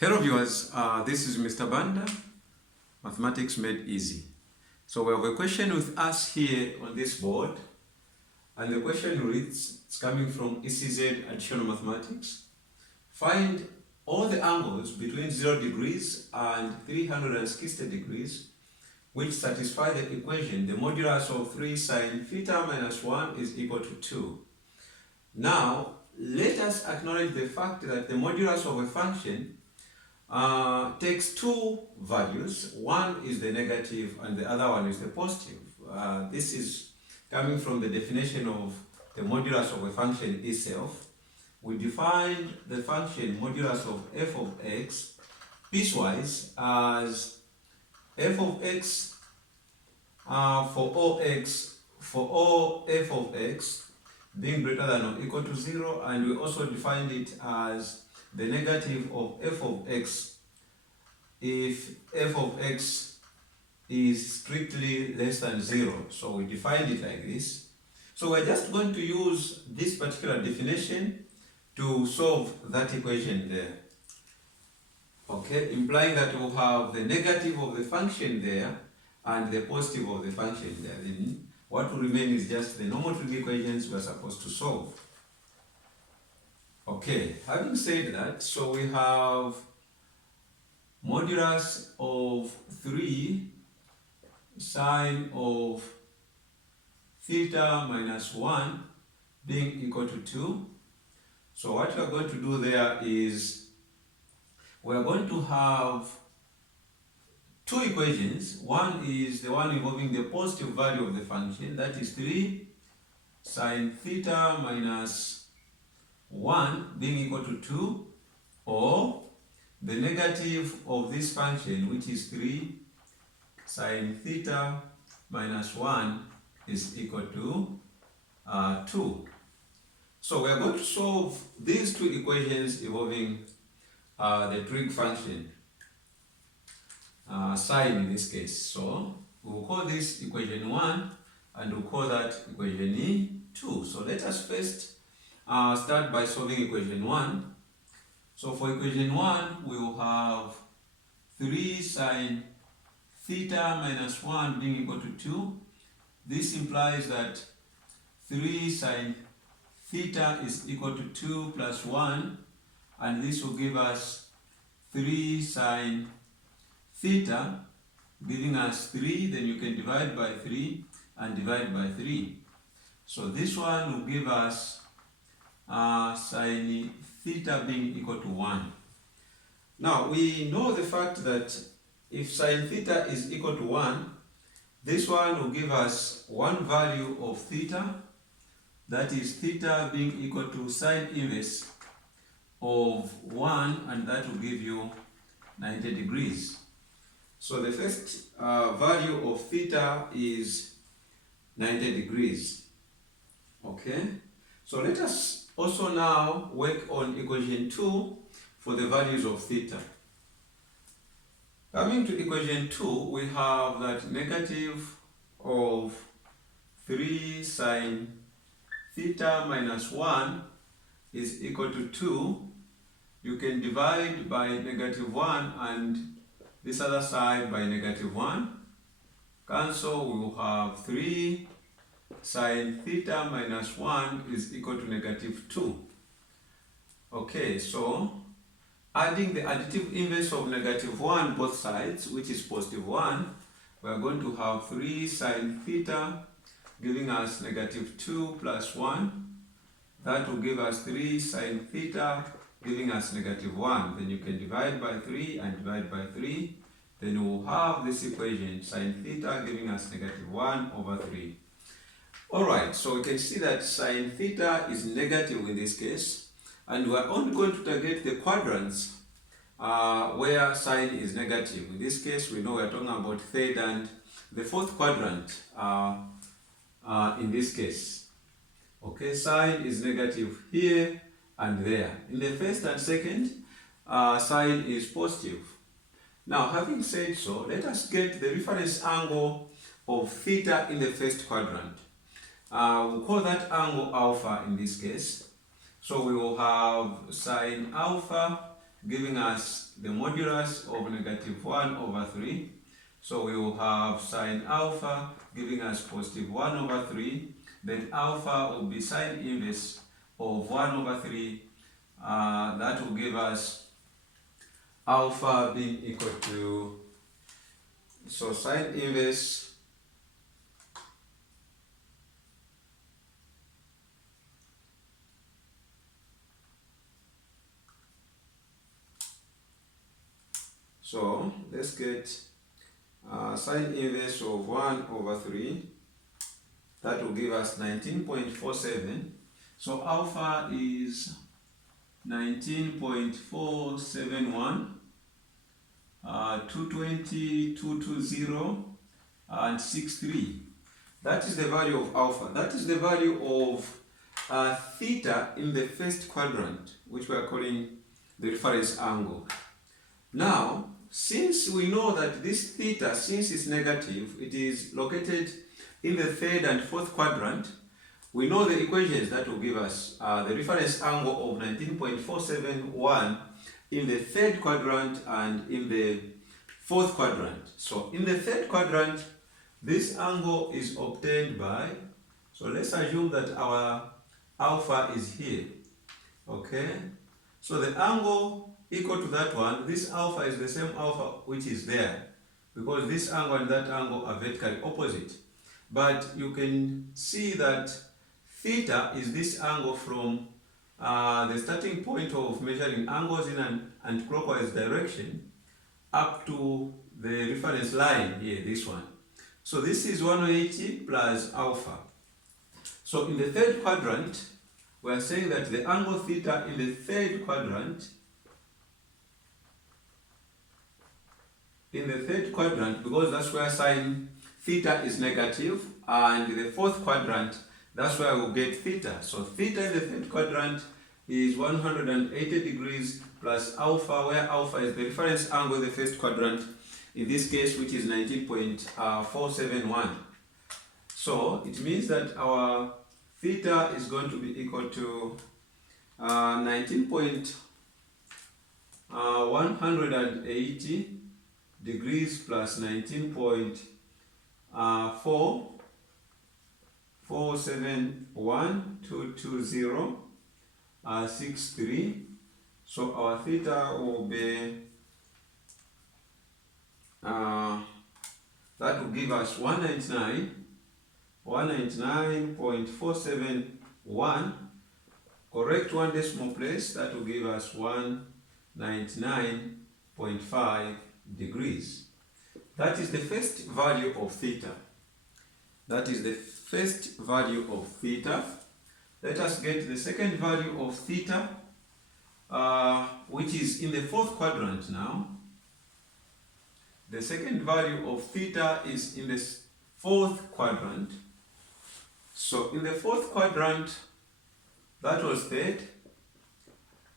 Hello viewers, this is Mr. Banda, Mathematics Made Easy. So we have a question with us here on this board, and the question reads, it's coming from ECZ Additional Mathematics. Find all the angles between 0 degrees and 360 degrees which satisfy the equation the modulus of 3 sine theta minus 1 is equal to 2. Now, let us acknowledge the fact that the modulus of a function takes two values. One is the negative and the other one is the positive. This is coming from the definition of the modulus of a function itself. We define the function modulus of f of x piecewise as f of x for all f of x being greater than or equal to 0, and we also defined it as the negative of f of x if f of x is strictly less than 0. So we defined it like this. So we're just going to use this particular definition to solve that equation there. Okay, implying that we'll have the negative of the function there and the positive of the function there. Then what will remain is just the normal trig equations we're supposed to solve. Okay, having said that, so we have modulus of 3 sine of theta minus 1 being equal to 2. So what we are going to do there is we are going to have two equations. One is the one involving the positive value of the function, that is 3 sine theta minus 1 being equal to 2, or the negative of this function, which is 3 sine theta minus 1 is equal to 2. So we are going to solve these two equations involving the trig function, sine in this case. So we'll call this equation 1 and we'll call that equation 2. So let us first start by solving equation 1. So for equation 1, we will have 3 sine theta minus 1 being equal to 2. This implies that 3 sine theta is equal to 2 plus 1, and this will give us 3 sine theta, giving us 3. Then you can divide by 3 and divide by 3. So this one will give us sine theta being equal to 1. Now we know the fact that if sine theta is equal to 1, this one will give us one value of theta, that is theta being equal to sine inverse of 1, and that will give you 90 degrees. So the first value of theta is 90 degrees. Okay, so let us also now work on equation 2 for the values of theta. Coming to equation 2, we have that negative of 3 sine theta minus 1 is equal to 2. You can divide by negative 1 and this other side by negative 1. Cancel, we will have 3 sine theta minus 1 is equal to negative 2. Okay, so adding the additive inverse of negative 1 both sides, which is positive 1, we are going to have 3 sine theta giving us negative 2 plus 1. That will give us 3 sine theta giving us negative 1. Then you can divide by 3 and divide by 3. Then we will have this equation, sine theta giving us negative 1 over 3. Alright, so we can see that sine theta is negative in this case, and we are only going to target the quadrants where sine is negative. In this case, we know we are talking about third and the fourth quadrant in this case. Okay, sine is negative here and there. In the first and second, sine is positive. Now, having said so, let us get the reference angle of theta in the first quadrant. We'll call that angle alpha in this case. So we will have sine alpha giving us the modulus of -1/3. So we will have sine alpha giving us +1/3. Then alpha will be sine inverse of 1/3. That will give us alpha being equal to, so sine inverse so let's get sine inverse of 1/3. That will give us 19.47. So alpha is 19.471, 220, 220, and 63. That is the value of alpha. That is the value of theta in the first quadrant, which we are calling the reference angle. Now, since we know that this theta, since it's negative, it is located in the third and fourth quadrant, we know the equations that will give us the reference angle of 19.471 in the third quadrant and in the fourth quadrant. So in the third quadrant, this angle is obtained by, so let's assume that our alpha is here, okay? So the angle equal to that one, this alpha is the same alpha which is there, because this angle and that angle are vertically opposite. But you can see that theta is this angle from the starting point of measuring angles in an anti-clockwise direction up to the reference line here, this one. So this is 180 plus alpha. So in the third quadrant, we are saying that the angle theta in the third quadrant, because that's where sine theta is negative, and the fourth quadrant, that's where we'll get theta. So theta in the third quadrant is 180 degrees plus alpha, where alpha is the reference angle in the first quadrant, in this case, which is 19.471. So it means that our theta is going to be equal to 19.180 degrees plus 19.471, 63. So our theta will be that will give us 199.471. Correct one decimal place, that will give us 199.5 degrees. That is the first value of theta. That is the first value of theta. Let us get the second value of theta, which is in the fourth quadrant now. The second value of theta is in the fourth quadrant. So in the fourth quadrant, that was third.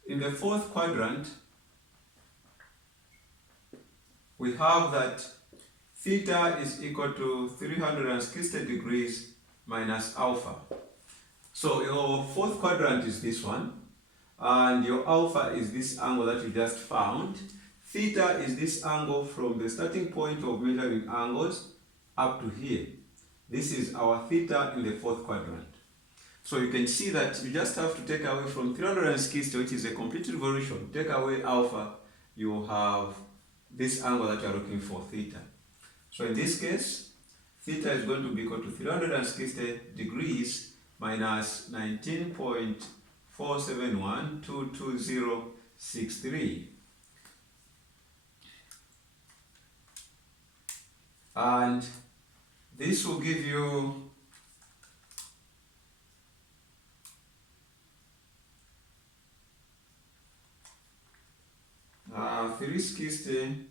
In the fourth quadrant, we have that theta is equal to 360 degrees minus alpha. So your fourth quadrant is this one, and your alpha is this angle that you just found. Theta is this angle from the starting point of measuring angles up to here. This is our theta in the fourth quadrant. So you can see that you just have to take away from 360, which is a complete revolution, take away alpha, you will have this angle that you are looking for, theta. So in this case, theta is going to be equal to 360 degrees minus 19.471, 22063. And this will give you 360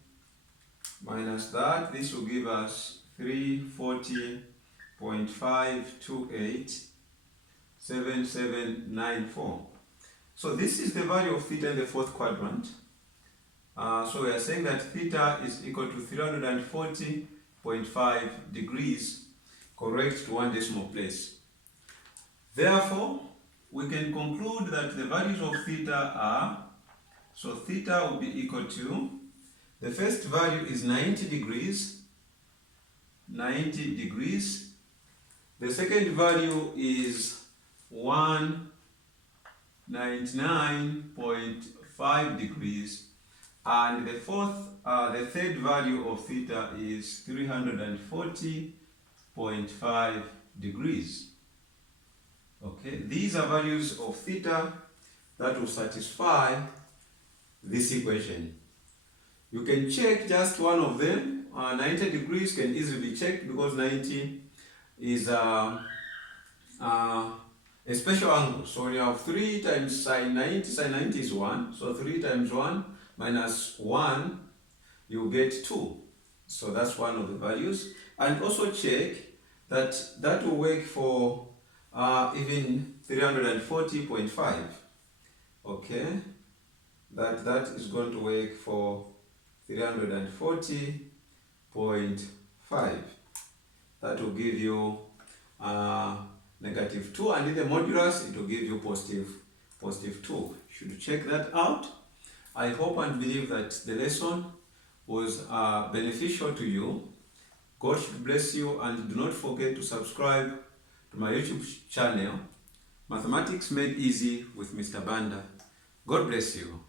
minus that, this will give us 340.5287794. So this is the value of theta in the fourth quadrant. So we are saying that theta is equal to 340.5 degrees, correct to one decimal place. Therefore, we can conclude that the values of theta are So theta will be equal to, the first value is 90 degrees. 90 degrees. The second value is 199.5 degrees. And the third value of theta is 340.5 degrees. Okay, these are values of theta that will satisfy this equation. You can check just one of them. 90 degrees can easily be checked because 90 is a special angle. So when you have 3 times sine 90 is 1. So 3 times 1 minus 1, you get 2. So that's one of the values. And also check that that will work for even 340.5. Okay, that is going to work for 340.5. That will give you -2, and in the modulus it will give you positive 2. Should check that out. I hope and believe that the lesson was beneficial to you. God should bless you, and do not forget to subscribe to my YouTube channel, Mathematics Made Easy with Mr. Banda. God bless you.